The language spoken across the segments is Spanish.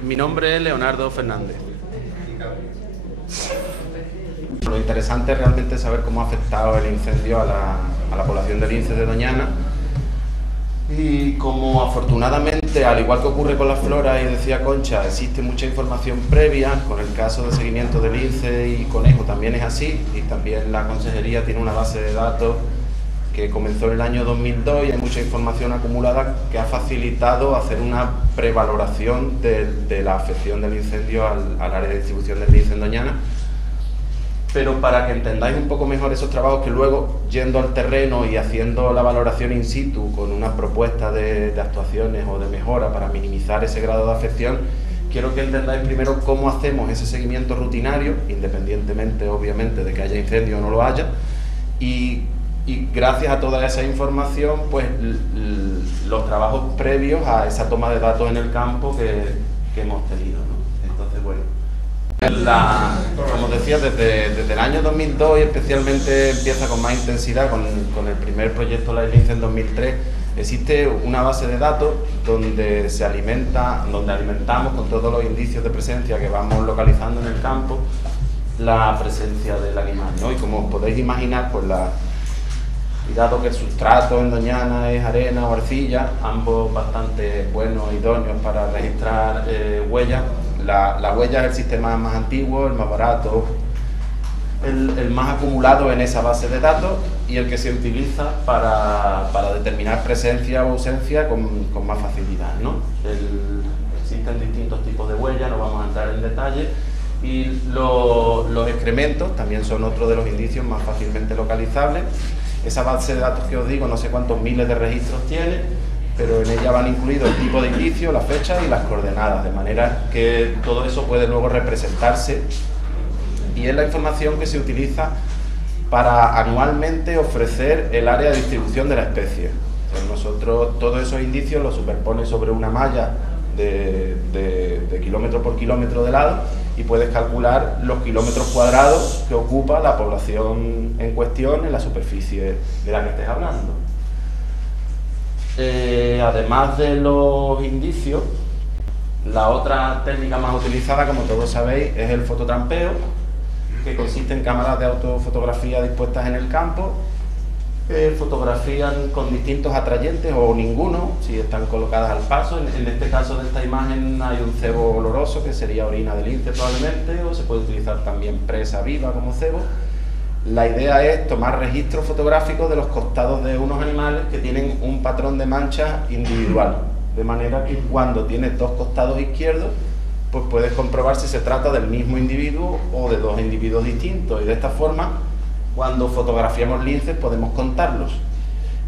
Mi nombre es Leonardo Fernández. Lo interesante es realmente saber cómo ha afectado el incendio a la población de linces de Doñana, y como afortunadamente, al igual que ocurre con las floras y decía Concha, existe mucha información previa. Con el caso de seguimiento de lince y conejo también es así, y también la consejería tiene una base de datos que comenzó en el año 2002 y hay mucha información acumulada que ha facilitado hacer una prevaloración de la afección del incendio al área de distribución del lince en Doñana. Pero para que entendáis un poco mejor esos trabajos, que luego, yendo al terreno y haciendo la valoración in situ con una propuesta de actuaciones o de mejora para minimizar ese grado de afección, quiero que entendáis primero cómo hacemos ese seguimiento rutinario, independientemente obviamente de que haya incendio o no lo haya, y gracias a toda esa información, pues los trabajos previos a esa toma de datos en el campo que hemos tenido, ¿no? Entonces, bueno, como decía, desde el año 2002 y especialmente empieza con más intensidad con el primer proyecto La Lince en 2003, existe una base de datos donde alimentamos con todos los indicios de presencia que vamos localizando en el campo la presencia del animal, ¿no? Y como os podéis imaginar, pues y dado que el sustrato en Doñana es arena o arcilla, ambos bastante buenos, idóneos para registrar huellas. La huella es el sistema más antiguo, el más barato, el más acumulado en esa base de datos y el que se utiliza para determinar presencia o ausencia con más facilidad, ¿no? Existen distintos tipos de huellas, no vamos a entrar en detalle, y los excrementos también son otro de los indicios más fácilmente localizables. Esa base de datos que os digo, no sé cuántos miles de registros tiene, pero en ella van incluidos el tipo de indicio, la fecha y las coordenadas, de manera que todo eso puede luego representarse, y es la información que se utiliza para anualmente ofrecer el área de distribución de la especie. O sea, nosotros todos esos indicios los superpone sobre una malla de kilómetro por kilómetro de lado, y puedes calcular los kilómetros cuadrados que ocupa la población en cuestión en la superficie de la que estés hablando. Además de los indicios, la otra técnica más utilizada, como todos sabéis, es el fototrampeo, que consiste en cámaras de autofotografía dispuestas en el campo. Fotografían con distintos atrayentes o ninguno, si están colocadas al paso. En este caso de esta imagen hay un cebo oloroso, que sería orina de lince probablemente, o se puede utilizar también presa viva como cebo. La idea es tomar registros fotográficos de los costados de unos animales que tienen un patrón de manchas individual, de manera que cuando tienes dos costados izquierdos, pues puedes comprobar si se trata del mismo individuo o de dos individuos distintos, y de esta forma, cuando fotografiamos linces, podemos contarlos,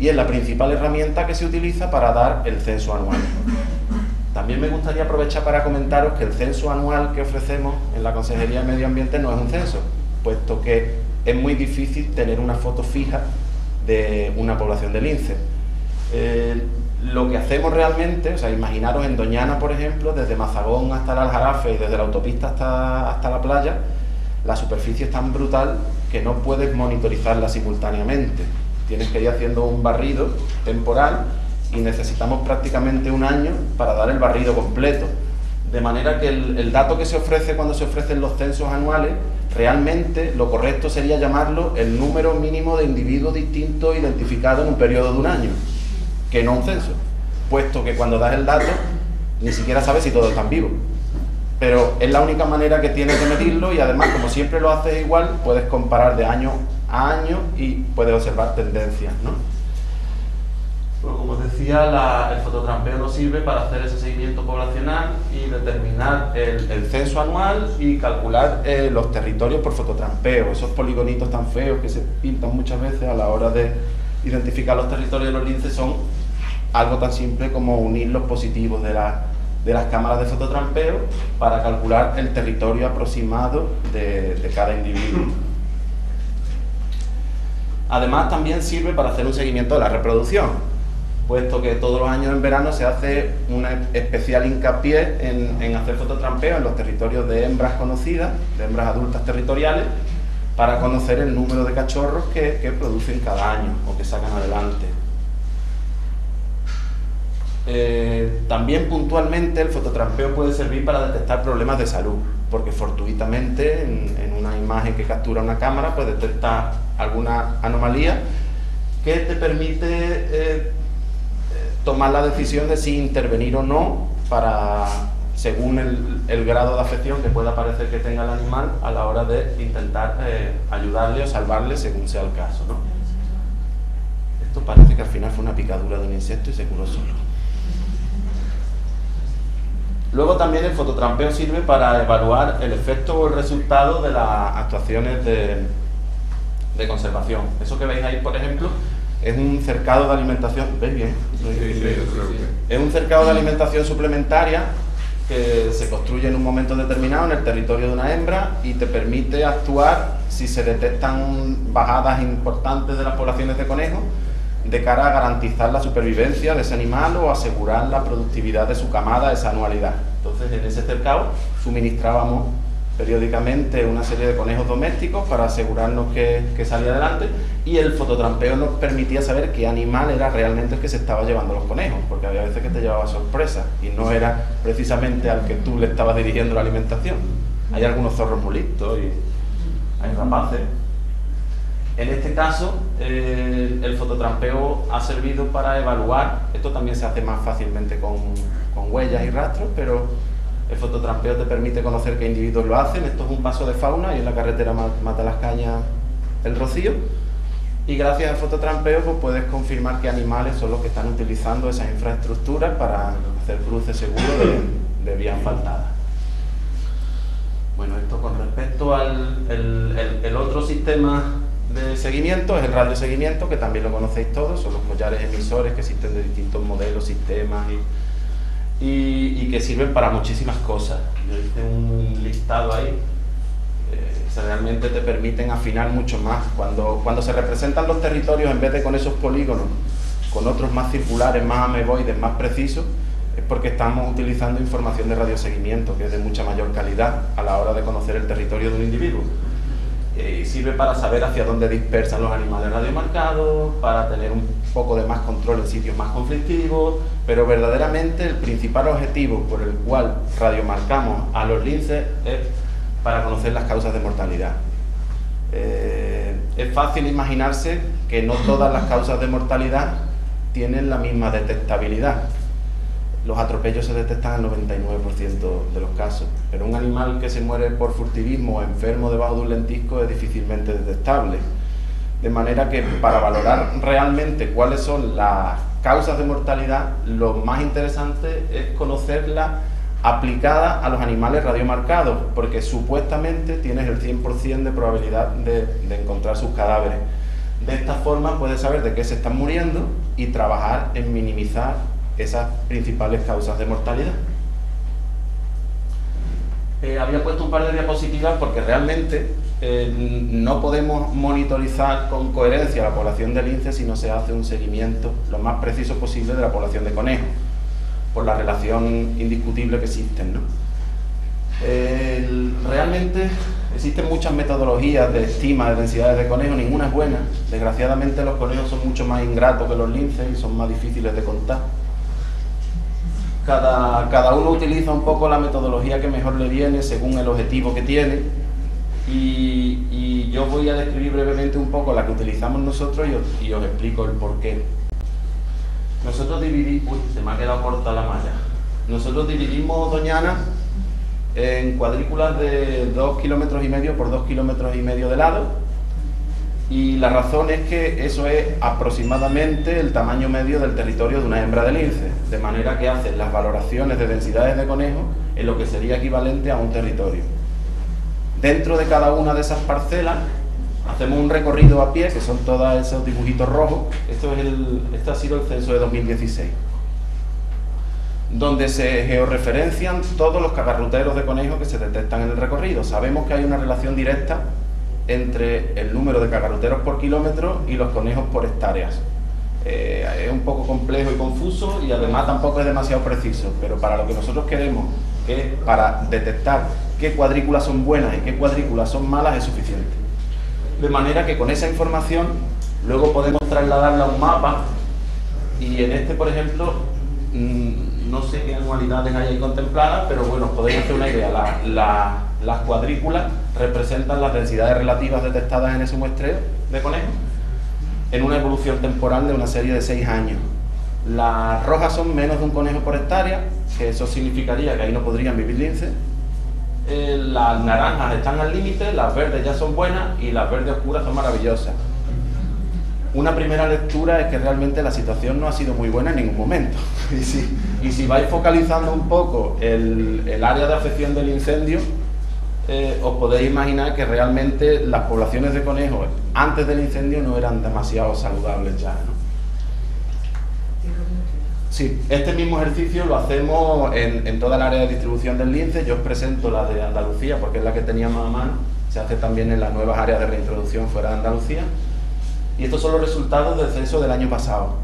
y es la principal herramienta que se utiliza para dar el censo anual. También me gustaría aprovechar para comentaros que el censo anual que ofrecemos en la Consejería de Medio Ambiente no es un censo, puesto que es muy difícil tener una foto fija de una población de lince. Lo que hacemos realmente, o sea, imaginaros en Doñana, por ejemplo, desde Mazagón hasta el Aljarafe y desde la autopista hasta la playa, la superficie es tan brutal que no puedes monitorizarla simultáneamente. Tienes que ir haciendo un barrido temporal y necesitamos prácticamente un año para dar el barrido completo. De manera que el dato que se ofrece cuando se ofrecen los censos anuales, realmente lo correcto sería llamarlo el número mínimo de individuos distintos identificados en un periodo de un año, que no un censo, puesto que cuando das el dato ni siquiera sabes si todos están vivos. Pero es la única manera que tienes de medirlo, y además, como siempre lo haces igual, puedes comparar de año a año y puedes observar tendencias, ¿no? Pero como os decía, el fototrampeo nos sirve para hacer ese seguimiento poblacional y determinar el censo anual y calcular los territorios por fototrampeo. Esos poligonitos tan feos que se pintan muchas veces a la hora de identificar los territorios de los linces son algo tan simple como unir los positivos de las cámaras de fototrampeo para calcular el territorio aproximado de cada individuo. Además, también sirve para hacer un seguimiento de la reproducción, puesto que todos los años en verano se hace un especial hincapié en hacer fototrampeo en los territorios de hembras conocidas, de hembras adultas territoriales, para conocer el número de cachorros que producen cada año o que sacan adelante. También puntualmente el fototrampeo puede servir para detectar problemas de salud, porque fortuitamente en una imagen que captura una cámara puede detectar alguna anomalía que te permite tomar la decisión de si intervenir o no para, según el grado de afección que pueda parecer que tenga el animal a la hora de intentar ayudarle o salvarle según sea el caso, ¿no? Esto parece que al final fue una picadura de un insecto y se curó solo. Luego también el fototrampeo sirve para evaluar el efecto o el resultado de las actuaciones de conservación. Eso que veis ahí, por ejemplo, es un cercado de alimentación. ¿Veis bien? Es un cercado de alimentación suplementaria que se construye en un momento determinado en el territorio de una hembra y te permite actuar si se detectan bajadas importantes de las poblaciones de conejos de cara a garantizar la supervivencia de ese animal o asegurar la productividad de su camada, esa anualidad. Entonces, en ese cercado suministrábamos periódicamente una serie de conejos domésticos para asegurarnos que salía adelante, y el fototrampeo nos permitía saber qué animal era realmente el que se estaba llevando los conejos, porque había veces que te llevaba sorpresa y no era precisamente al que tú le estabas dirigiendo la alimentación. Hay algunos zorros muy listos y hay rapaces. En este caso, el fototrampeo ha servido para evaluar, esto también se hace más fácilmente con huellas y rastros, pero el fototrampeo te permite conocer qué individuos lo hacen. Esto es un paso de fauna y en la carretera Matalascañas El Rocío, y gracias al fototrampeo pues puedes confirmar qué animales son los que están utilizando esas infraestructuras para hacer cruces seguros de vías asfaltadas. Bueno, esto con respecto al el otro sistema de seguimiento es el radioseguimiento, que también lo conocéis todos. Son los collares emisores que existen de distintos modelos, sistemas y que sirven para muchísimas cosas. Yo hice un listado ahí que realmente te permiten afinar mucho más. Cuando se representan los territorios, en vez de con esos polígonos, con otros más circulares, más ameboides, más precisos, es porque estamos utilizando información de radioseguimiento, que es de mucha mayor calidad a la hora de conocer el territorio de un individuo. Y sirve para saber hacia dónde dispersan los animales radiomarcados, para tener un poco de más control en sitios más conflictivos, pero verdaderamente el principal objetivo por el cual radiomarcamos a los linces es para conocer las causas de mortalidad. Es fácil imaginarse que no todas las causas de mortalidad tienen la misma detectabilidad. Los atropellos se detectan al 99% de los casos, pero un animal que se muere por furtivismo o enfermo debajo de un lentisco es difícilmente detectable. De manera que para valorar realmente cuáles son las causas de mortalidad, lo más interesante es conocerlas aplicadas a los animales radiomarcados, porque supuestamente tienes el 100% de probabilidad de encontrar sus cadáveres. De esta forma puedes saber de qué se están muriendo y trabajar en minimizar esas principales causas de mortalidad. Había puesto un par de diapositivas porque realmente no podemos monitorizar con coherencia la población de lince si no se hace un seguimiento lo más preciso posible de la población de conejos, por la relación indiscutible que existen, ¿no? Realmente existen muchas metodologías de estima de densidades de conejos, ninguna es buena. Desgraciadamente los conejos son mucho más ingratos que los linces y son más difíciles de contar. Cada uno utiliza un poco la metodología que mejor le viene según el objetivo que tiene, y yo voy a describir brevemente un poco la que utilizamos nosotros y os explico el porqué. Nosotros dividimos... Uy, se me ha quedado corta la malla. Nosotros dividimos Doñana en cuadrículas de 2,5 kilómetros por 2,5 kilómetros de lado, y la razón es que eso es aproximadamente el tamaño medio del territorio de una hembra de lince, de manera que hacen las valoraciones de densidades de conejos en lo que sería equivalente a un territorio. Dentro de cada una de esas parcelas hacemos un recorrido a pie, que son todos esos dibujitos rojos. Este ha sido el censo de 2016, donde se georreferencian todos los cagarruteros de conejos que se detectan en el recorrido. Sabemos que hay una relación directa entre el número de cagarruteros por kilómetro y los conejos por hectáreas. Es un poco complejo y confuso, y además tampoco es demasiado preciso, pero para lo que nosotros queremos, que es para detectar qué cuadrículas son buenas y qué cuadrículas son malas, es suficiente. De manera que con esa información luego podemos trasladarla a un mapa, y en este, por ejemplo, no sé qué anualidades hay ahí contempladas, pero bueno, os podéis hacer una idea. Las cuadrículas representan las densidades relativas detectadas en ese muestreo de conejos en una evolución temporal de una serie de 6 años. Las rojas son menos de un conejo por hectárea, que eso significaría que ahí no podrían vivir linces. Las naranjas están al límite, las verdes ya son buenas y las verdes oscuras son maravillosas. Una primera lectura es que realmente la situación no ha sido muy buena en ningún momento. Y si vais focalizando un poco el área de afección del incendio, os podéis imaginar que realmente las poblaciones de conejos antes del incendio no eran demasiado saludables ya, ¿no? Sí, este mismo ejercicio lo hacemos en toda el área de distribución del lince. Yo os presento la de Andalucía porque es la que teníamos a mano. Se hace también en las nuevas áreas de reintroducción fuera de Andalucía. Y estos son los resultados del censo del año pasado.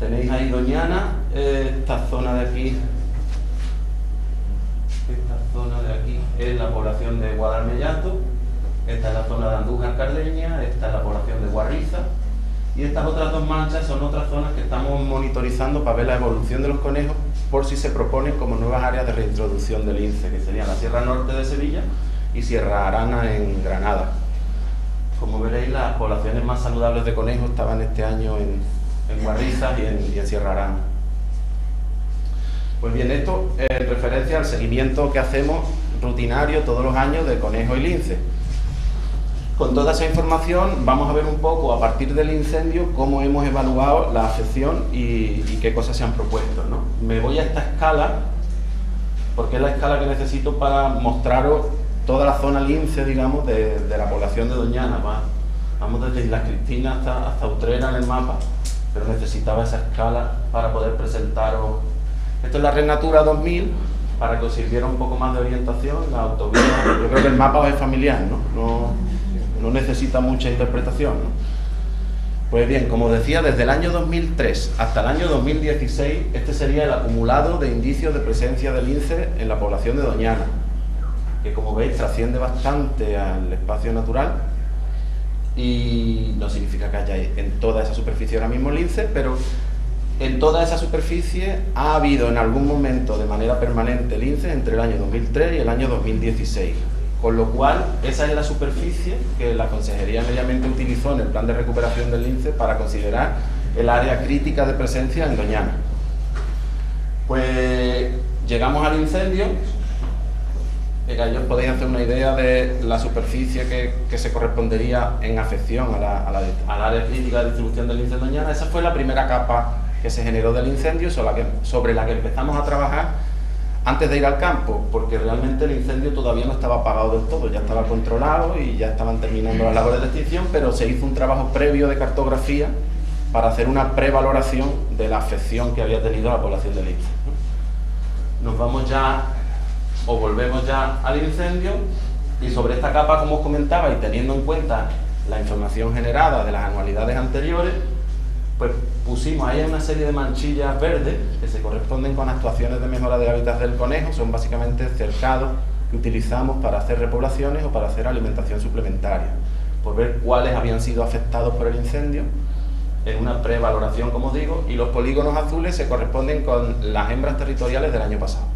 Tenéis ahí Doñana, esta zona de aquí es la población de Guadalmellato, esta es la zona de Andújar Cardeña, esta es la población de Guarriza, y estas otras dos manchas son otras zonas que estamos monitorizando para ver la evolución de los conejos por si se proponen como nuevas áreas de reintroducción del lince, que serían la Sierra Norte de Sevilla y Sierra Arana en Granada. Como veréis, las poblaciones más saludables de conejos estaban este año en Guarriza y en Sierra Arana. Pues bien, esto en referencia al seguimiento que hacemos rutinario todos los años de conejo y lince. Con toda esa información vamos a ver un poco a partir del incendio cómo hemos evaluado la afección y qué cosas se han propuesto, ¿no? Me voy a esta escala porque es la escala que necesito para mostraros toda la zona lince, digamos, de la población de Doñana. Vamos desde Islas Cristina hasta Utrera en el mapa, pero necesitaba esa escala para poder presentaros. Esto es la Red Natura 2000, para que os sirviera un poco más de orientación, la autovía. Yo creo que el mapa os es familiar, ¿no? No necesita mucha interpretación, ¿no? Pues bien, como decía, desde el año 2003 hasta el año 2016, este sería el acumulado de indicios de presencia de lince en la población de Doñana, que como veis trasciende bastante al espacio natural y no significa que haya en toda esa superficie ahora mismo lince, pero en toda esa superficie ha habido en algún momento de manera permanente lince entre el año 2003 y el año 2016. Con lo cual, esa es la superficie que la Consejería de Medio Ambiente utilizó en el plan de recuperación del lince para considerar el área crítica de presencia en Doñana. Pues llegamos al incendio, que ahí os podéis hacer una idea de la superficie que se correspondería en afección al área crítica de distribución del lince en Doñana. Esa fue la primera capa que se generó del incendio, sobre la que empezamos a trabajar antes de ir al campo, porque realmente el incendio todavía no estaba apagado del todo, ya estaba controlado y ya estaban terminando las labores de extinción, pero se hizo un trabajo previo de cartografía para hacer una prevaloración de la afección que había tenido la población de lince, ¿no? Nos vamos ya, o volvemos ya al incendio, y sobre esta capa, como os comentaba, y teniendo en cuenta la información generada de las anualidades anteriores, pues pusimos ahí una serie de manchillas verdes que se corresponden con actuaciones de mejora de hábitats del conejo. Son básicamente cercados que utilizamos para hacer repoblaciones o para hacer alimentación suplementaria, por ver cuáles habían sido afectados por el incendio en una prevaloración, como digo, y los polígonos azules se corresponden con las hembras territoriales del año pasado.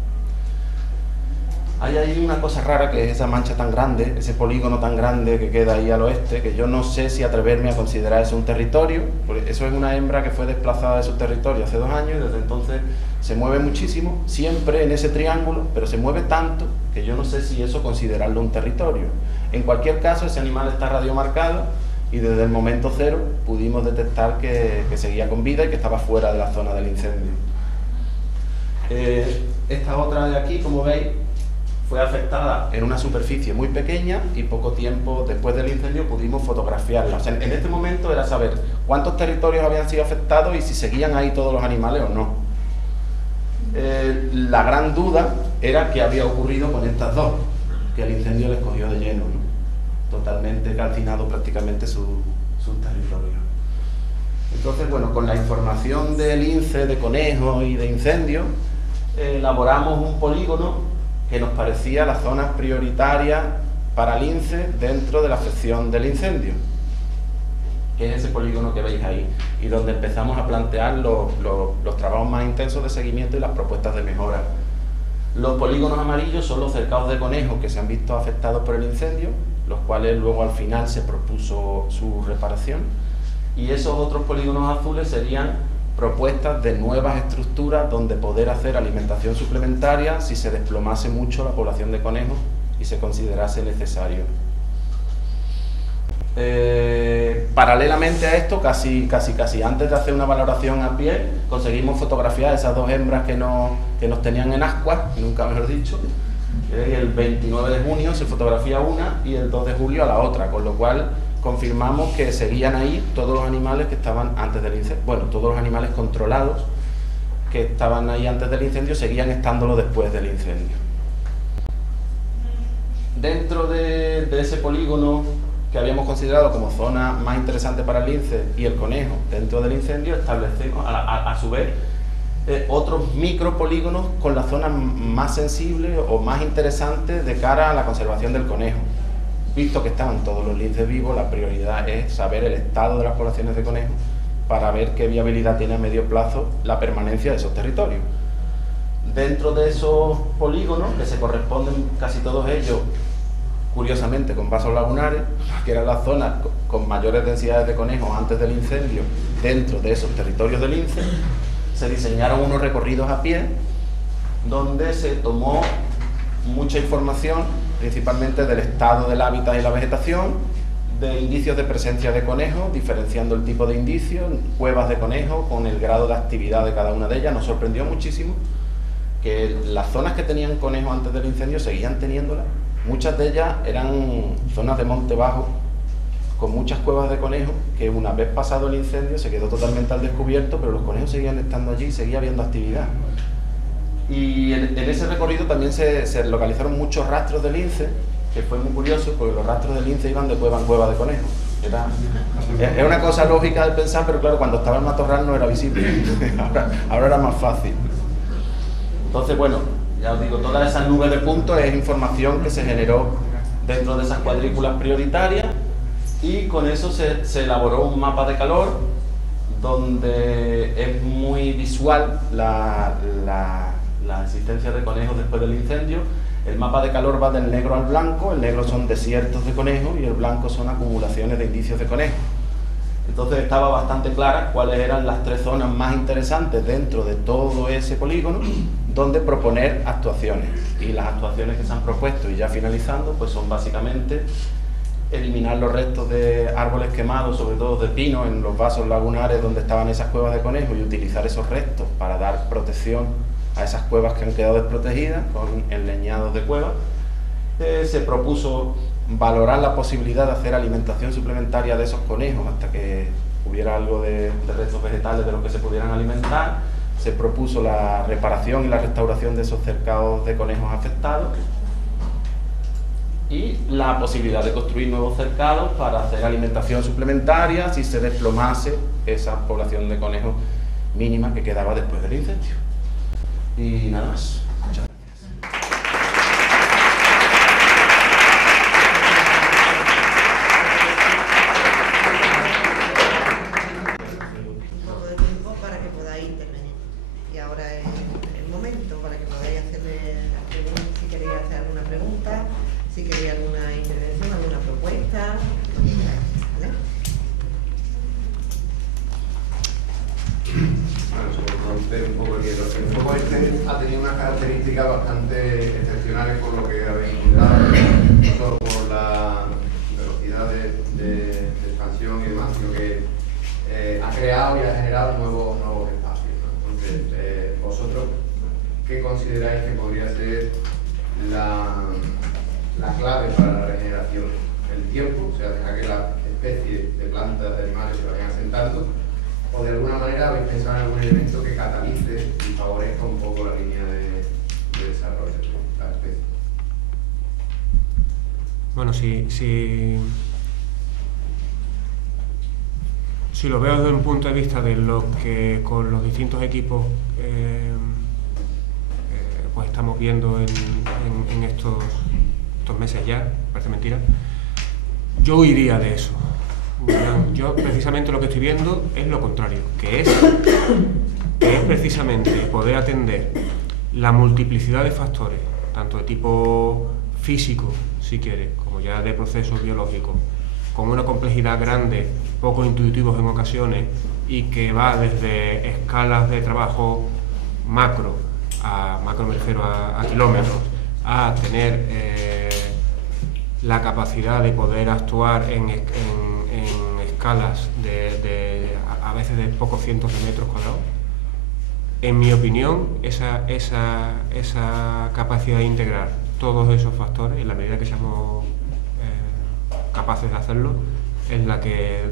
Hay ahí una cosa rara, que es esa mancha tan grande, ese polígono tan grande que queda ahí al oeste, que yo no sé si atreverme a considerar eso un territorio, porque eso es una hembra que fue desplazada de su territorio hace 2 años y desde entonces se mueve muchísimo, siempre en ese triángulo, pero se mueve tanto que yo no sé si eso considerarlo un territorio. En cualquier caso, ese animal está radiomarcado y desde el momento cero pudimos detectar que seguía con vida y que estaba fuera de la zona del incendio. Esta otra de aquí, como veis, fue afectada en una superficie muy pequeña y poco tiempo después del incendio pudimos fotografiarla. O sea, en este momento era saber cuántos territorios habían sido afectados y si seguían ahí todos los animales o no. La gran duda era qué había ocurrido con estas dos, que el incendio les cogió de lleno, ¿no? Totalmente calcinado prácticamente sus territorios. Entonces, bueno, con la información de lince, de conejo y de incendio, elaboramos un polígono que nos parecía la zona prioritaria para lince dentro de la afección del incendio. que es ese polígono que veis ahí, y donde empezamos a plantear los trabajos más intensos de seguimiento y las propuestas de mejora. Los polígonos amarillos son los cercados de conejos que se han visto afectados por el incendio, los cuales luego al final se propuso su reparación, y esos otros polígonos azules serían propuestas de nuevas estructuras donde poder hacer alimentación suplementaria si se desplomase mucho la población de conejos y se considerase necesario. Paralelamente a esto, casi antes de hacer una valoración a pie, conseguimos fotografiar esas dos hembras que nos tenían en ascuas, nunca mejor dicho. El 29 de junio se fotografía una y el 2 de julio a la otra, con lo cual confirmamos que seguían ahí todos los animales que estaban antes del incendio. Bueno, todos los animales controlados que estaban ahí antes del incendio seguían estándolo después del incendio. Dentro de ese polígono que habíamos considerado como zona más interesante para el lince y el conejo dentro del incendio, establecemos a su vez otros micropolígonos con las zonas más sensibles o más interesantes de cara a la conservación del conejo. Visto que estaban todos los linces vivos, la prioridad es saber el estado de las poblaciones de conejos para ver qué viabilidad tiene a medio plazo la permanencia de esos territorios. Dentro de esos polígonos, que se corresponden casi todos ellos, curiosamente, con vasos lagunares, que eran las zonas con mayores densidades de conejos antes del incendio, dentro de esos territorios del lince, se diseñaron unos recorridos a pie, donde se tomó mucha información, principalmente del estado del hábitat y la vegetación, de indicios de presencia de conejos, diferenciando el tipo de indicios, cuevas de conejos, con el grado de actividad de cada una de ellas. Nos sorprendió muchísimo que las zonas que tenían conejos antes del incendio seguían teniéndolas. Muchas de ellas eran zonas de monte bajo, con muchas cuevas de conejos, que una vez pasado el incendio se quedó totalmente al descubierto, pero los conejos seguían estando allí y seguía habiendo actividad. Y en ese recorrido también se localizaron muchos rastros de lince, que fue muy curioso, porque los rastros de lince iban de cueva en cueva de conejos. Era una cosa lógica de pensar, pero claro, cuando estaba el matorral no era visible. ahora era más fácil. Entonces, bueno, ya os digo, toda esa nube de puntos es información que se generó dentro de esas cuadrículas prioritarias, y con eso se elaboró un mapa de calor donde es muy visual la existencia de conejos después del incendio. El mapa de calor va del negro al blanco. El negro son desiertos de conejos y el blanco son acumulaciones de indicios de conejos. Entonces estaba bastante clara cuáles eran las tres zonas más interesantes dentro de todo ese polígono donde proponer actuaciones. Y las actuaciones que se han propuesto, y ya finalizando, pues son básicamente eliminar los restos de árboles quemados, sobre todo de pino, en los vasos lagunares donde estaban esas cuevas de conejos, y utilizar esos restos para dar protección a esas cuevas que han quedado desprotegidas con enleñados de cuevas. Se propuso valorar la posibilidad de hacer alimentación suplementaria de esos conejos hasta que hubiera algo de restos vegetales de los que se pudieran alimentar. Se propuso la reparación y la restauración de esos cercados de conejos afectados, y la posibilidad de construir nuevos cercados para hacer alimentación suplementaria si se desplomase esa población de conejos mínima que quedaba después del incendio. Y nada más. Muchas gracias. Un poco de tiempo para que podáis intervenir. Y ahora es el momento para que podáis hacerle las preguntas, si queréis hacer alguna pregunta, si queréis alguna intervención, alguna propuesta, lo que queráis, ¿vale? Bueno, sobre todo un poco el hielo. El foco este ha tenido unas características bastante excepcionales por lo que habéis indicado, no solo por la velocidad de expansión y demás, sino que ha creado y ha generado nuevos espacios, ¿no? Entonces, vosotros, ¿qué consideráis que podría ser la clave para la regeneración? ¿El tiempo? O sea, dejar que las especies de plantas, de animales se vayan asentando, o de alguna manera habéis pensado en algún elemento que catalice y favorezca un poco la línea de desarrollo de la especie. Bueno, si lo veo desde un punto de vista de lo que con los distintos equipos pues estamos viendo en estos meses ya, parece mentira, yo huiría de eso. Yo precisamente lo que estoy viendo es lo contrario, que es precisamente poder atender la multiplicidad de factores, tanto de tipo físico, si quieres, como ya de procesos biológicos, con una complejidad grande, poco intuitivos en ocasiones, y que va desde escalas de trabajo macro me refiero a kilómetros, a tener la capacidad de poder actuar en escalas a veces de pocos cientos de metros cuadrados. En mi opinión, esa capacidad de integrar todos esos factores, en la medida que seamos capaces de hacerlo, es la que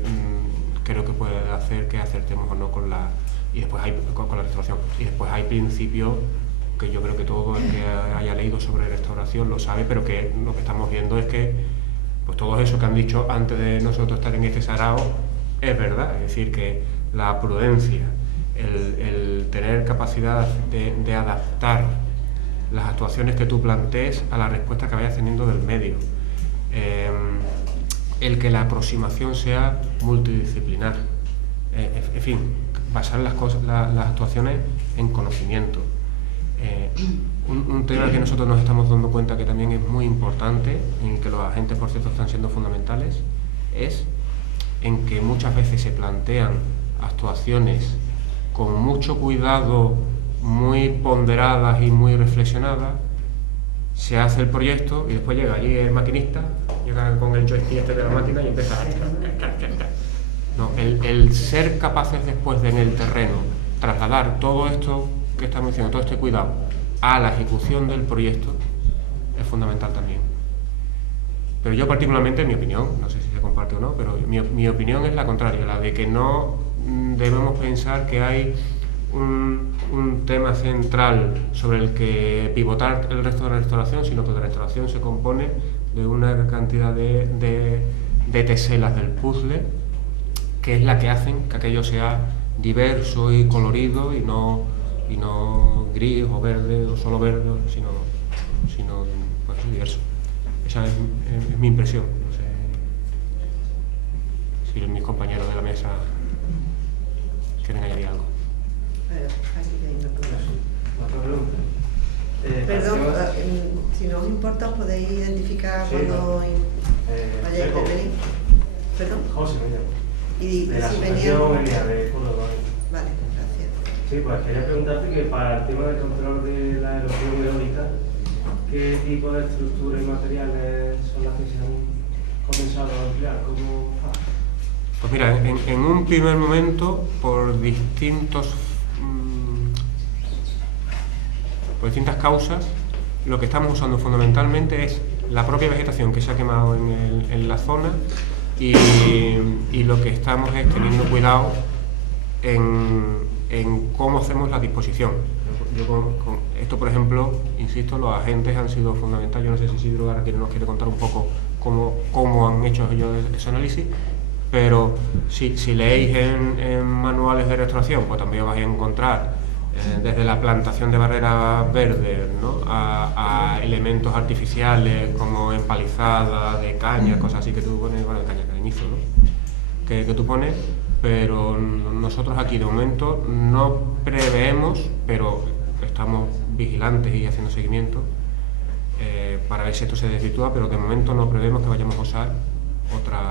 creo que puede hacer que acertemos o no con la restauración. Y después hay principios que yo creo que todo el que haya leído sobre restauración lo sabe, pero que lo que estamos viendo es que pues todo eso que han dicho antes de nosotros estar en este sarao es verdad. Es decir, que la prudencia, el tener capacidad de adaptar las actuaciones que tú plantees a la respuesta que vayas teniendo del medio, el que la aproximación sea multidisciplinar, en fin, basar las actuaciones en conocimiento. Un tema que nosotros nos estamos dando cuenta que también es muy importante, en que los agentes, por cierto, están siendo fundamentales, es en que muchas veces se plantean actuaciones con mucho cuidado, muy ponderadas y muy reflexionadas. Se hace el proyecto y después llega allí el maquinista, llega con el joystick de la máquina y empieza a... No, el ser capaces después de en el terreno trasladar todo esto que estamos diciendo, todo este cuidado a la ejecución del proyecto es fundamental también. Pero yo particularmente, en mi opinión, no sé si se comparte o no, pero mi opinión es la contraria, la de que no debemos pensar que hay un tema central sobre el que pivotar el resto de la restauración, sino que la restauración se compone de una cantidad de teselas del puzzle, que es la que hacen que aquello sea diverso y colorido y no gris o verde o solo verde, sino pues, diverso. Esa es mi impresión. No sé si mis compañeros de la mesa quieren añadir algo. Otra pregunta. Perdón, si no os importa, podéis identificar cuando vayáis a intervenir. Perdón. José, me llamo. Y de la si Asociación Elia de Córdoba. Vale, gracias. Sí, pues quería preguntarte que para el tema del control de la erosión eólica, ¿qué tipo de estructuras y materiales son las que se han comenzado a emplear? ¿Cómo? Pues mira, en un primer momento, por distintas causas, lo que estamos usando fundamentalmente es la propia vegetación que se ha quemado en la zona y lo que estamos es teniendo cuidado en cómo hacemos la disposición. Yo con esto, por ejemplo, insisto, los agentes han sido fundamentales. Yo no sé si Isidro ahora nos quiere contar un poco cómo han hecho ellos ese análisis, pero si leéis en manuales de restauración, pues también vais a encontrar desde la plantación de barreras verdes, ¿no?, a elementos artificiales como empalizadas de caña, cosas así que tú pones, bueno, de caña, cañizo, ¿no?, que tú pones, pero nosotros aquí de momento no preveemos, pero estamos vigilantes y haciendo seguimiento para ver si esto se desvirtúa, pero de momento no prevemos que vayamos a usar otros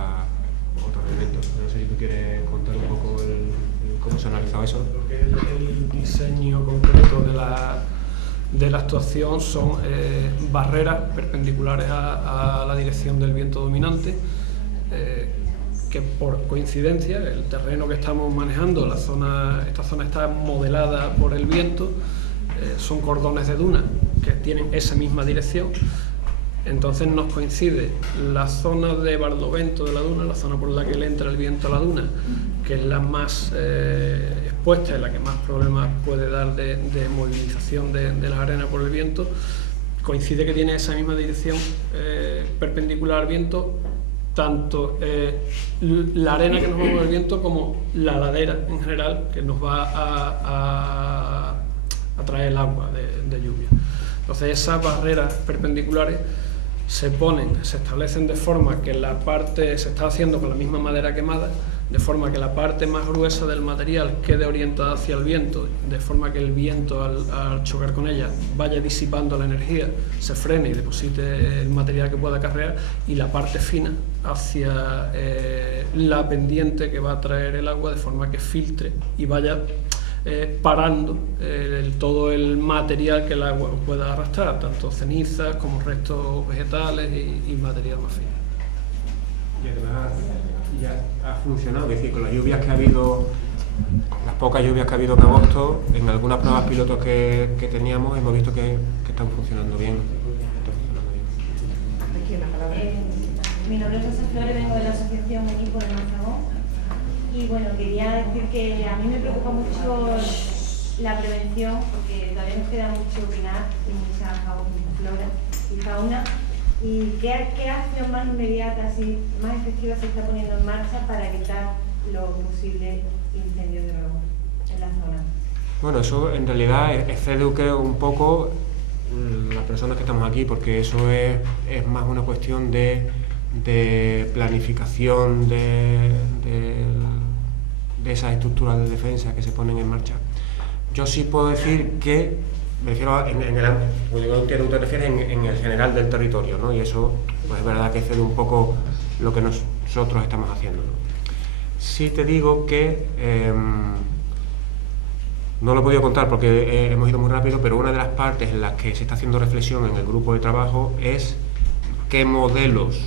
elementos. No sé si tú quieres contar un poco cómo se ha analizado eso. Porque el diseño concreto de la actuación son barreras perpendiculares a la dirección del viento dominante, que por coincidencia el terreno que estamos manejando, esta zona está modelada por el viento, son cordones de duna que tienen esa misma dirección. Entonces nos coincide la zona de barlovento de la duna, la zona por la que le entra el viento a la duna, que es la más expuesta y la que más problemas puede dar de movilización de las arenas por el viento. Coincide que tiene esa misma dirección perpendicular al viento, tanto la arena que nos mueve el viento como la ladera en general, que nos va a traer el agua de lluvia. Entonces esas barreras perpendiculares se establecen de forma que la parte se está haciendo con la misma madera quemada, de forma que la parte más gruesa del material quede orientada hacia el viento, de forma que el viento al chocar con ella vaya disipando la energía, se frene y deposite el material que pueda acarrear, y la parte fina hacia la pendiente que va a traer el agua, de forma que filtre y vaya parando todo el material que el agua pueda arrastrar, tanto cenizas como restos vegetales y material más fino. Y además ya ha funcionado, es decir, con las lluvias que ha habido, las pocas lluvias que ha habido en agosto, en algunas pruebas pilotos que teníamos hemos visto que están funcionando bien. Aquí una palabra. Mi nombre es Rosa Flores, vengo de la asociación Equipo de Mazagón. Y bueno, quería decir que a mí me preocupa mucho la prevención, porque todavía nos queda mucho opinar y mucha flora y fauna. ¿Y qué acción más inmediata, así, más efectiva se está poniendo en marcha para evitar los posibles incendios de nuevo en la zona? Bueno, eso en realidad excede un poco las personas que estamos aquí, porque eso es más una cuestión de planificación de esas estructuras de defensa que se ponen en marcha. Yo sí puedo decir que, me refiero te refieres en el general del territorio, ¿no? Y eso pues es verdad que excede un poco lo que nosotros estamos haciendo, ¿no? Sí te digo que no lo he podido contar porque hemos ido muy rápido, pero una de las partes en las que se está haciendo reflexión en el grupo de trabajo es qué modelos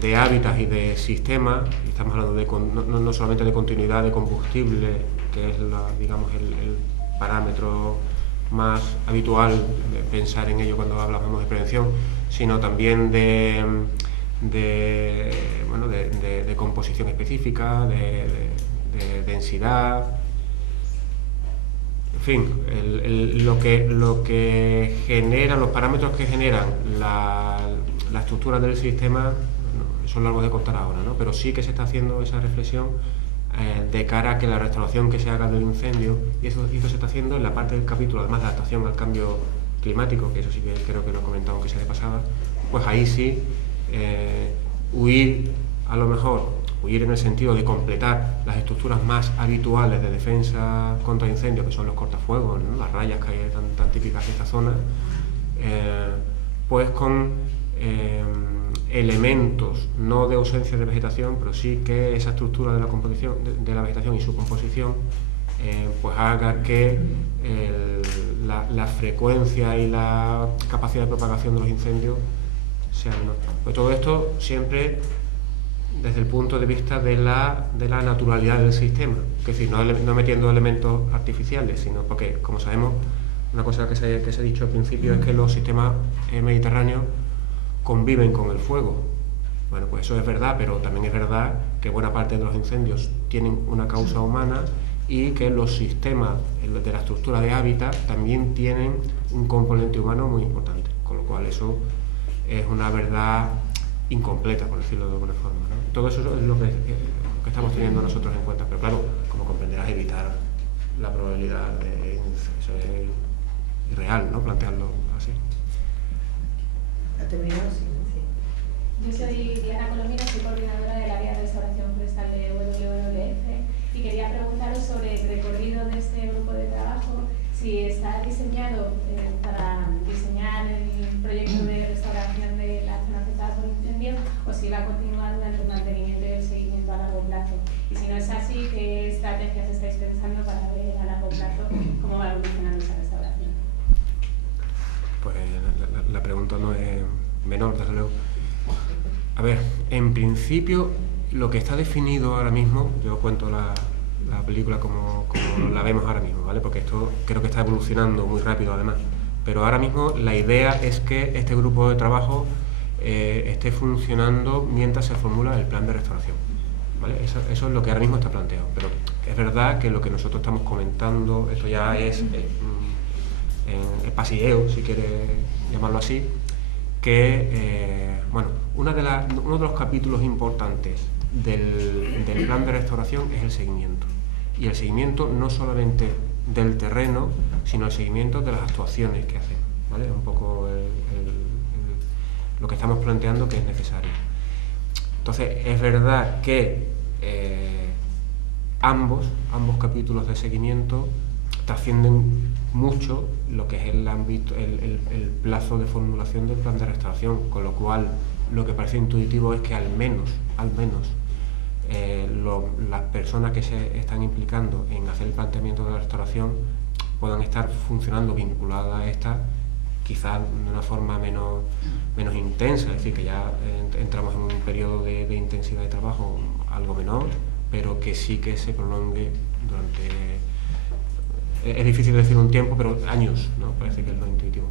de hábitats y de sistemas, y estamos hablando no solamente de continuidad de combustible, que es digamos el parámetro más habitual de pensar en ello cuando hablamos de prevención, sino también de composición específica, de densidad, en fin, lo que genera, los parámetros que generan la estructura del sistema son largos de contar ahora, ¿no? Pero sí que se está haciendo esa reflexión de cara a que la restauración que se haga del incendio, y eso se está haciendo en la parte del capítulo, además de adaptación al cambio climático, que eso sí que creo que lo comentamos que sea de pasada, pues ahí sí huir en el sentido de completar las estructuras más habituales de defensa contra incendios, que son los cortafuegos, ¿no? Las rayas que hay tan típicas de esta zona, pues con elementos no de ausencia de vegetación, pero sí que esa estructura de la composición de la vegetación y su composición pues haga que la frecuencia y la capacidad de propagación de los incendios sea menor. Pues todo esto siempre desde el punto de vista de la naturalidad del sistema, es decir, no metiendo elementos artificiales, sino porque, como sabemos, una cosa que se ha dicho al principio es que los sistemas mediterráneos conviven con el fuego. Bueno, pues eso es verdad, pero también es verdad que buena parte de los incendios tienen una causa humana y que los sistemas de la estructura de hábitat también tienen un componente humano muy importante, con lo cual eso es una verdad incompleta, por decirlo de alguna forma, ¿no? Todo eso es lo que estamos teniendo nosotros en cuenta, pero claro, como comprenderás, evitar la probabilidad de eso es irreal, ¿no? Plantearlo así. ¿Ha terminado? Sí. Yo soy Diana Colomina, soy coordinadora del área de restauración forestal de WWF y quería preguntaros sobre el recorrido de este grupo de trabajo, si está diseñado para diseñar el proyecto de restauración de la zona afectada por incendios o si va a continuar durante el mantenimiento y el seguimiento a largo plazo. Y si no es así, ¿qué estrategias estáis pensando para ver a largo plazo cómo va evolucionando esa restauración? Pues la pregunta no es menor, desde luego. A ver, en principio, lo que está definido ahora mismo, yo cuento la película como la vemos ahora mismo, ¿vale? Porque esto creo que está evolucionando muy rápido además. Pero ahora mismo la idea es que este grupo de trabajo esté funcionando mientras se formula el plan de restauración, ¿vale? Eso es lo que ahora mismo está planteado. Pero es verdad que lo que nosotros estamos comentando, esto ya es el pasilleo, si quiere llamarlo así, que uno de los capítulos importantes del plan de restauración es el seguimiento. Y el seguimiento no solamente del terreno, sino el seguimiento de las actuaciones que hacen, ¿vale? Un poco estamos planteando que es necesario. Entonces, es verdad que ambos capítulos de seguimiento trascienden mucho lo que es el ámbito, el plazo de formulación del plan de restauración, con lo cual lo que parece intuitivo es que al menos las personas que se están implicando en hacer el planteamiento de la restauración puedan estar funcionando vinculadas a esta, quizás de una forma menos intensa, es decir, que ya entramos en un periodo de intensidad de trabajo algo menor, pero que sí que se prolongue durante... Es difícil decir un tiempo, pero años, ¿no? Parece que es lo intuitivo.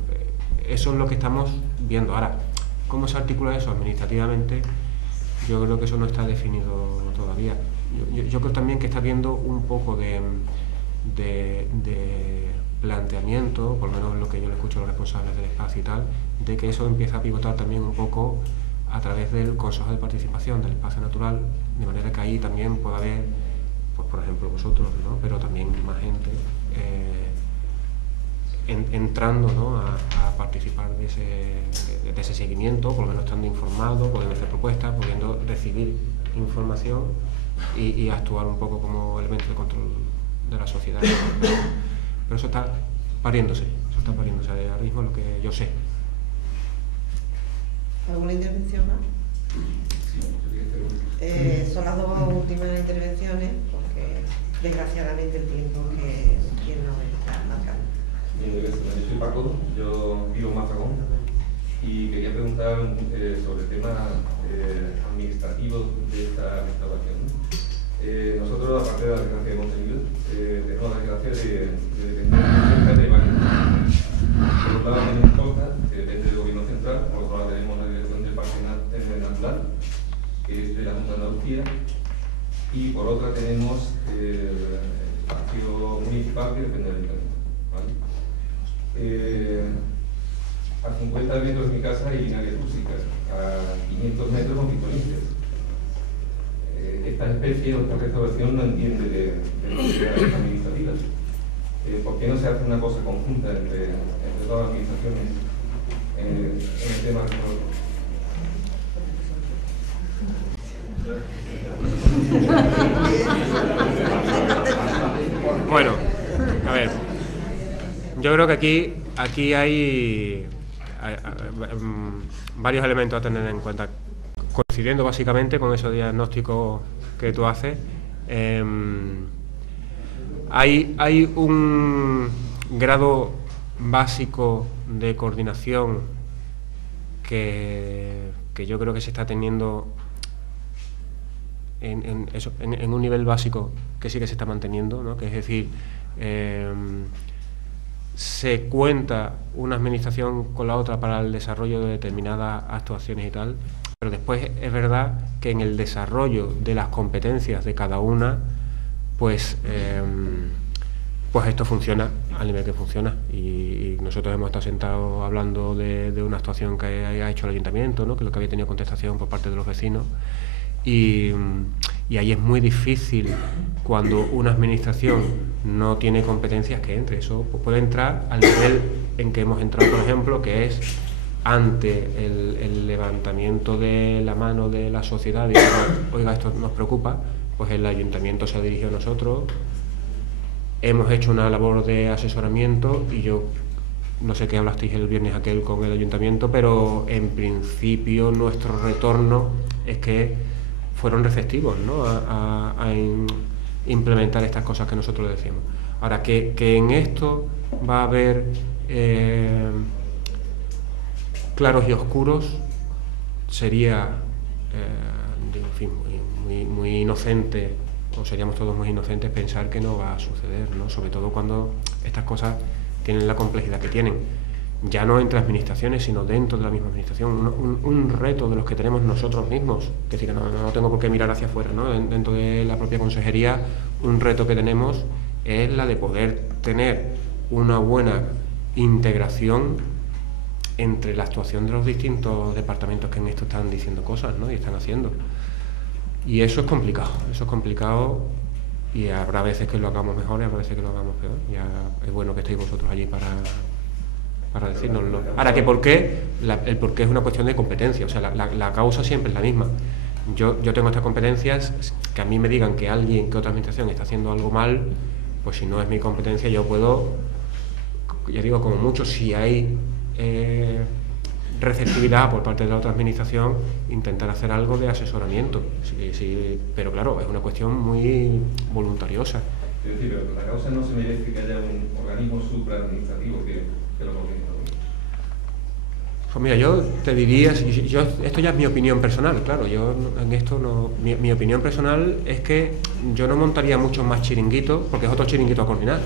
Eso es lo que estamos viendo. Ahora, ¿cómo se articula eso administrativamente? Yo creo que eso no está definido todavía. Yo creo también que está habiendo un poco de planteamiento, por lo menos lo que yo le escucho a los responsables del espacio y tal, de que eso empieza a pivotar también un poco a través del Consejo de Participación del Espacio Natural, de manera que ahí también pueda haber, pues por ejemplo vosotros, ¿no? Pero también más gente entrando, ¿no? a participar de ese seguimiento, por lo menos estando informados, pudiendo hacer propuestas, pudiendo recibir información y actuar un poco como elemento de control de la sociedad. Pero eso está pariéndose ahora mismo, lo que yo sé. ¿Alguna intervención más? Son las dos últimas intervenciones, porque desgraciadamente el tiempo que nos está marcando. Yo soy Paco, yo vivo en Mazagón y quería preguntar sobre el tema administrativo de esta restauración. Nosotros, aparte de la desgracia que hemos tenido, tenemos la desgracia de depender de varios. Por un lado tenemos costas, que depende del gobierno central, por otro lado tenemos la dirección del Parque Natural, que es de la Junta de Andalucía, y por otra tenemos el espacio municipal que depende del Ayuntamiento. ¿Vale? A 50 metros de mi casa hay áreas rústicas, a 500 metros con picolines. Esta especie o esta restauración no entiende de necesidades administrativas. ¿Por qué no se hace una cosa conjunta entre todas las administraciones en el tema de... Bueno, a ver, yo creo que aquí hay varios elementos a tener en cuenta. Coincidiendo básicamente con esos diagnósticos que tú haces, hay un grado básico de coordinación que yo creo que se está teniendo en un nivel básico que sí que se está manteniendo, ¿no? Que es decir, se cuenta una administración con la otra para el desarrollo de determinadas actuaciones y tal, pero después es verdad que en el desarrollo de las competencias de cada una, pues esto funciona al nivel que funciona. Y nosotros hemos estado sentados hablando de una actuación que ha hecho el ayuntamiento, ¿no? Que es lo que había tenido contestación por parte de los vecinos. Y ahí es muy difícil cuando una administración no tiene competencias que entre. Eso puede entrar al nivel en que hemos entrado, por ejemplo, que es ante el levantamiento de la mano de la sociedad y oiga, esto nos preocupa, pues el ayuntamiento se ha dirigido a nosotros, hemos hecho una labor de asesoramiento y yo no sé qué hablasteis el viernes aquel con el ayuntamiento, pero en principio nuestro retorno es que fueron receptivos, ¿no? a implementar estas cosas que nosotros le decíamos. Ahora, que en esto va a haber claros y oscuros sería en fin, muy inocente, o seríamos todos muy inocentes pensar que no va a suceder, ¿no? Sobre todo cuando estas cosas tienen la complejidad que tienen, ya no entre administraciones, sino dentro de la misma administración. Un reto de los que tenemos nosotros mismos, es decir, que no tengo por qué mirar hacia afuera, ¿no? Dentro de la propia consejería, un reto que tenemos es la de poder tener una buena integración entre la actuación de los distintos departamentos que en esto están diciendo cosas, ¿no? Y están haciendo. Y eso es complicado y habrá veces que lo hagamos mejor y habrá veces que lo hagamos peor. Ya es bueno que estéis vosotros allí para para decírnoslo. Ahora, que por qué, el por qué es una cuestión de competencia, o sea, la causa siempre es la misma. Yo tengo estas competencias, que a mí me digan que alguien, que otra administración está haciendo algo mal, pues si no es mi competencia, yo puedo, ya digo, como mucho, si hay receptividad por parte de la otra administración, intentar hacer algo de asesoramiento. Sí, pero claro, es una cuestión muy voluntariosa. Es decir, pero la causa no se merece que haya un organismo supraadministrativo que lo coordine. Pues mira, yo te diría, esto ya es mi opinión personal, claro, yo en esto no, mi opinión personal es que yo no montaría muchos más chiringuitos, porque es otro chiringuito a coordinar.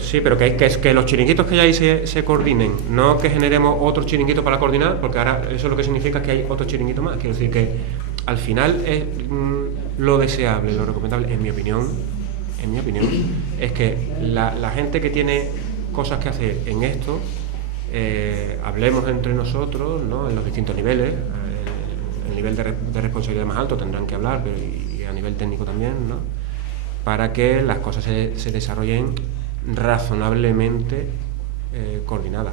Sí, pero que los chiringuitos que ya hay se coordinen, no que generemos otro chiringuito para coordinar, porque ahora eso lo que significa es que hay otro chiringuito más. Quiero decir que al final es lo deseable, lo recomendable, en mi opinión, es que la gente que tiene cosas que hacer en esto, hablemos entre nosotros, ¿no?, en los distintos niveles. El nivel de responsabilidad más alto tendrán que hablar, pero y a nivel técnico también, ¿no?, para que las cosas se desarrollen razonablemente coordinadas.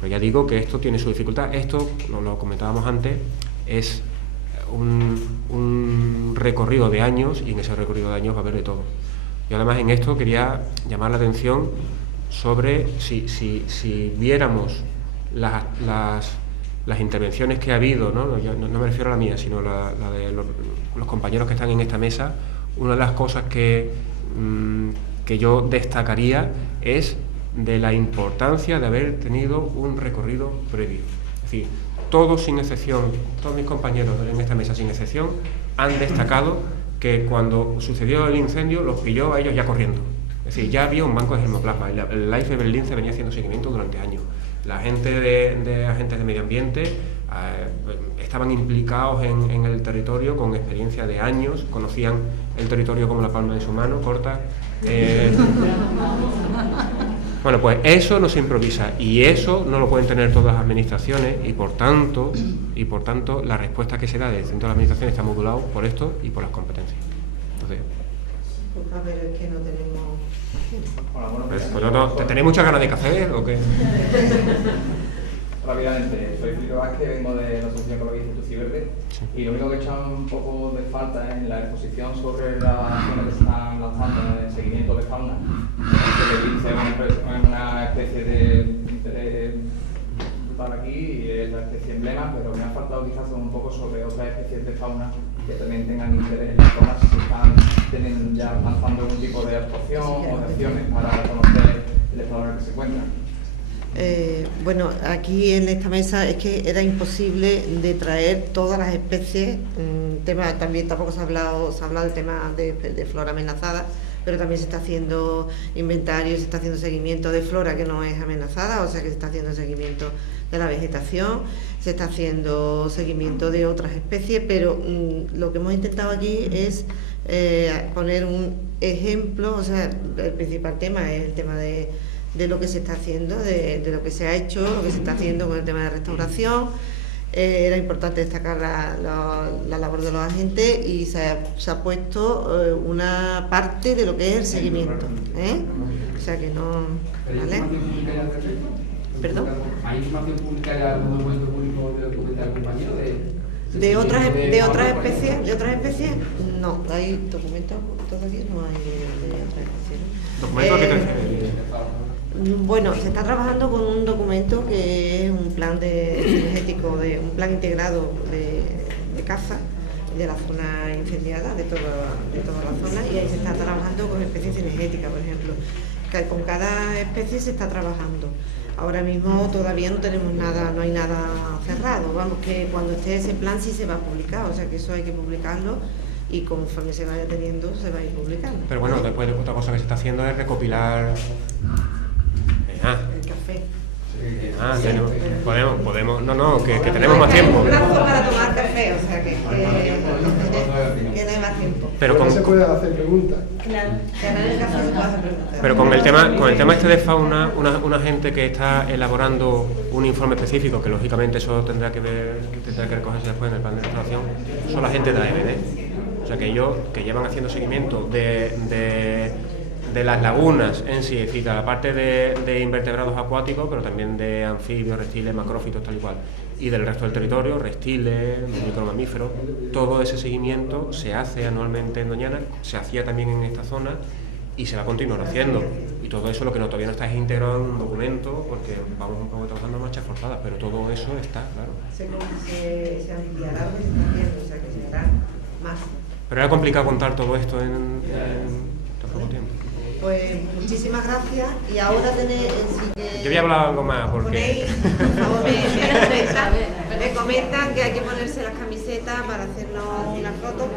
Pero ya digo que esto tiene su dificultad. Esto, lo comentábamos antes, es un recorrido de años, y en ese recorrido de años va a haber de todo. Yo además en esto quería llamar la atención sobre si viéramos las intervenciones que ha habido, ¿no? No me refiero a la mía, sino la de los compañeros que están en esta mesa. Una de las cosas que yo destacaría es de la importancia de haber tenido un recorrido previo. Es decir, todos sin excepción, todos mis compañeros en esta mesa sin excepción, han destacado que cuando sucedió el incendio los pilló a ellos ya corriendo. Es decir, ya había un banco de germoplasma. El Life de Berlín se venía haciendo seguimiento durante años. La gente de agentes de medio ambiente estaban implicados en el territorio con experiencia de años, conocían el territorio como la palma de su mano, corta. Bueno, pues eso no se improvisa, y eso no lo pueden tener todas las administraciones, y por tanto la respuesta que se da desde el centro de la administración está modulado por esto y por las competencias. Entonces, pero es que no tenemos... ¿Tenéis muchas ganas de café o qué? Rápidamente, soy Felipe Vázquez, vengo de la Asociación Ecologista Instituto Verde, sí. Y lo único que he echado un poco de falta es en la exposición sobre las acciones que se están lanzando en el seguimiento de fauna. El lince es una especie de interés brutal aquí, y es la especie emblema, pero me ha faltado quizás un poco sobre otras especies de fauna que también tengan interés en las zonas, si están ya lanzando algún tipo de actuación o de acciones para conocer el estado en el que se encuentran. Bueno, aquí en esta mesa es que era imposible de traer todas las especies. También tampoco se ha hablado del tema de flora amenazada, pero también se está haciendo inventario, se está haciendo seguimiento de flora que no es amenazada, o sea que se está haciendo seguimiento de la vegetación, se está haciendo seguimiento de otras especies, pero lo que hemos intentado aquí es poner un ejemplo. O sea, el principal tema es el tema de lo que se está haciendo, de lo que se ha hecho, lo que se está haciendo con el tema de restauración. Era importante destacar la labor de los agentes, y se ha puesto una parte de lo que es el seguimiento, o sea que no... ¿Vale? ¿Perdón? ¿Hay información pública y algún documento público de algún compañero de otras especies? No, hay documentos, todavía no hay de otras especies. ¿Documentos a qué te refieres? Bueno, se está trabajando con un documento que es un plan energético, un plan integrado de caza de la zona incendiada, de toda la zona, y ahí se está trabajando con especies energéticas, por ejemplo. Con cada especie se está trabajando. Ahora mismo todavía no tenemos nada, no hay nada cerrado. Vamos, que cuando esté ese plan sí se va a publicar, o sea que eso hay que publicarlo, y conforme se vaya teniendo se va a ir publicando. Pero bueno, después de otra cosa que se está haciendo es recopilar... El café. Podemos, que tenemos más tiempo. Un plazo para tomar café, o sea que no hay más tiempo. Pero se puede hacer preguntas. Claro, en el café se puede hacer preguntas. Pero con el tema este de fauna, una gente que está elaborando un informe específico, que lógicamente eso tendrá que recogerse después en el plan de restauración, son la gente de AEBD. O sea que ellos que llevan haciendo seguimiento de de las lagunas en sí, es decir, la parte de invertebrados acuáticos, pero también de anfibios, reptiles, macrófitos, tal y cual, y del resto del territorio, reptiles, micromamíferos. Todo ese seguimiento se hace anualmente en Doñana, se hacía también en esta zona y se va a continuar haciendo. Y todo eso lo que todavía no está es integrado en un documento, porque vamos un poco trabajando a marchas forzadas, pero todo eso está, claro. Se ampliará lo que se está haciendo, o sea que se hará más. Pero era complicado contar todo esto en tan poco tiempo. Pues muchísimas gracias y ahora tenéis... Yo voy a hablar algo más porque... Por favor, me comentan que hay que ponerse las camisetas para hacernos una foto.